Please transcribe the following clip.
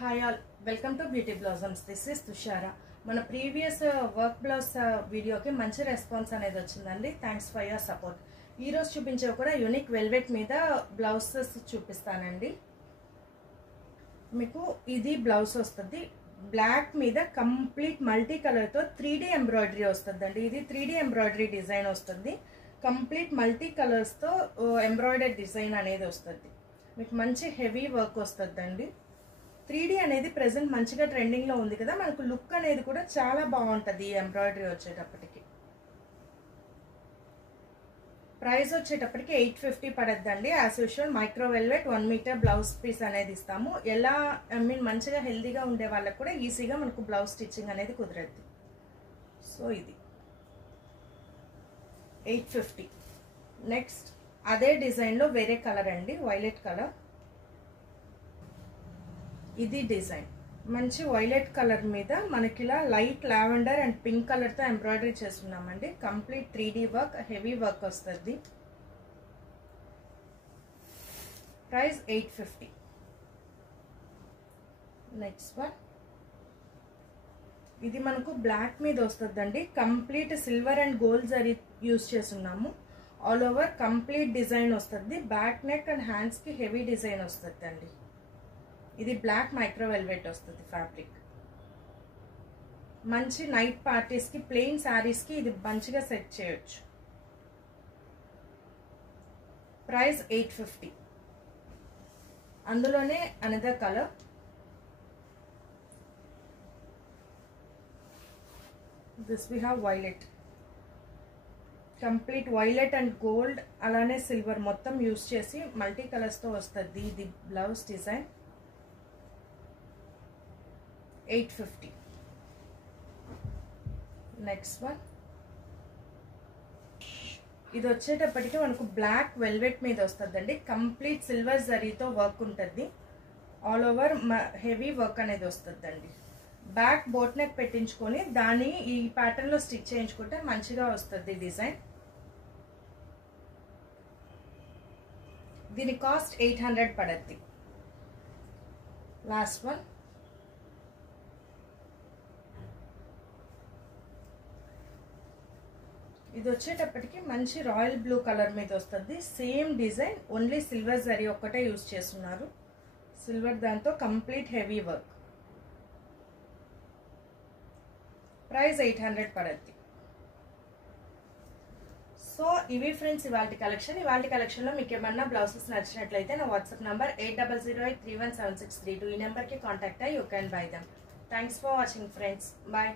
Hi all, welcome to Beauty Blossoms. This is Tushara. మన previous work blouse వీడియోకి మంచి response అనేది వచ్చిందండి. Thanks for your support. ఈరోజు చూపించే కూడా యూనిక్ వెల్వెట్ మీద బ్లౌజెస్ చూపిస్తానండి. మీకు ఇది బ్లౌజ్ వస్తుంది. బ్లాక్ మీద కంప్లీట్ మల్టీ కలర్తో 3D ఎంబ్రాయిడరీ వస్తుందండి. ఇది 3D ఎంబ్రాయిడరీ డిజైన్ వస్తుంది. కంప్లీట్ మల్టీ కలర్స్తో ఎంబ్రాయిడరీ డిజైన్ అనేది వస్తుంది. మీకు మంచి హెవీ వర్క్ వస్తుందండి. 3D అనేది ప్రెసెంట్ మంచిగా ట్రెండింగ్లో ఉంది కదా, మనకు లుక్ అనేది కూడా చాలా బాగుంటుంది ఈ ఎంబ్రాయిడరీ వచ్చేటప్పటికి. ప్రైస్ వచ్చేటప్పటికి 850 పడద్దండి. As usual micro velvet 1 metre blouse piece అనేది ఇస్తాము. ఎలా మంచిగా హెల్దీగా ఉండే వాళ్ళకి కూడా ఈజీగా మనకు బ్లౌజ్ స్టిచ్చింగ్ అనేది కుదరద్ది. సో ఇది 850. నెక్స్ట్ అదే డిజైన్లో వేరే కలర్ అండి, వైలెట్ కలర్. ఇది డిజైన్ మంచి వైలెట్ కలర్ మీద మనకి ఇలా లైట్ లావెండర్ అండ్ పింక్ కలర్తో ఎంబ్రాయిడరీ చేస్తున్నామండి. Complete 3D work, heavy work వస్తుంది. ప్రైస్ 850. నెక్స్ట్ వన్ ఇది మనకు బ్లాక్ మీద వస్తుందండి. Complete silver and gold zari use చేస్తున్నాము. ఆల్ ఓవర్ కంప్లీట్ డిజైన్ వస్తుంది. బ్యాక్ నెక్ అండ్ హ్యాండ్స్కి హెవీ డిజైన్ వస్తుంది అండి. ఇది బ్లాక్ మైక్రో వెల్వెట్ వస్తుంది ఫ్యాబ్రిక్. మంచి నైట్ పార్టీస్కి, ప్లెయిన్ శారీస్కి ఇది మంచిగా సెట్ చేయొచ్చు. ప్రైస్ 850. అందులోనే another colour. This we have violet. Complete violet and gold అలానే సిల్వర్ మొత్తం యూజ్ చేసి మల్టీ కలర్స్తో వస్తుంది ఇది బ్లౌజ్ డిజైన్. 850. నెక్స్ట్ వన్ ఇది వచ్చేటప్పటికి మనకు బ్లాక్ వెల్వెట్ మీద వస్తుందండి. కంప్లీట్ సిల్వర్ జరీతో వర్క్ ఉంటుంది. ఆల్ ఓవర్ హెవీ వర్క్ అనేది వస్తుందండి. బ్యాక్ బోట్ నెక్ పెట్టించుకొని దాన్ని ఈ ప్యాటర్న్లో స్టిచ్ చేయించుకుంటే మంచిగా వస్తుంది డిజైన్. దీని కాస్ట్ 800 పడద్ది. లాస్ట్ వన్ ఇది వచ్చేటప్పటికి మంచి రాయల్ బ్లూ కలర్ మీద వస్తుంది. Same design, only silver zari ఒక్కటే యూజ్ చేస్తున్నారు. సిల్వర్ దాంతో కంప్లీట్ హెవీ వర్క్. ప్రైస్ 800 పడద్ది. సో ఇవి ఫ్రెండ్స్ ఇవాళ కలెక్షన్. ఇవాళ కలెక్షన్లో మీకు ఏమన్నా బ్లౌజెస్ నచ్చినట్లయితే నా వాట్సాప్ నంబర్ 8008317632 ఈ నెంబర్కి కాంటాక్ట్ అయ్యి you can buy them. Thanks for watching friends. Bye.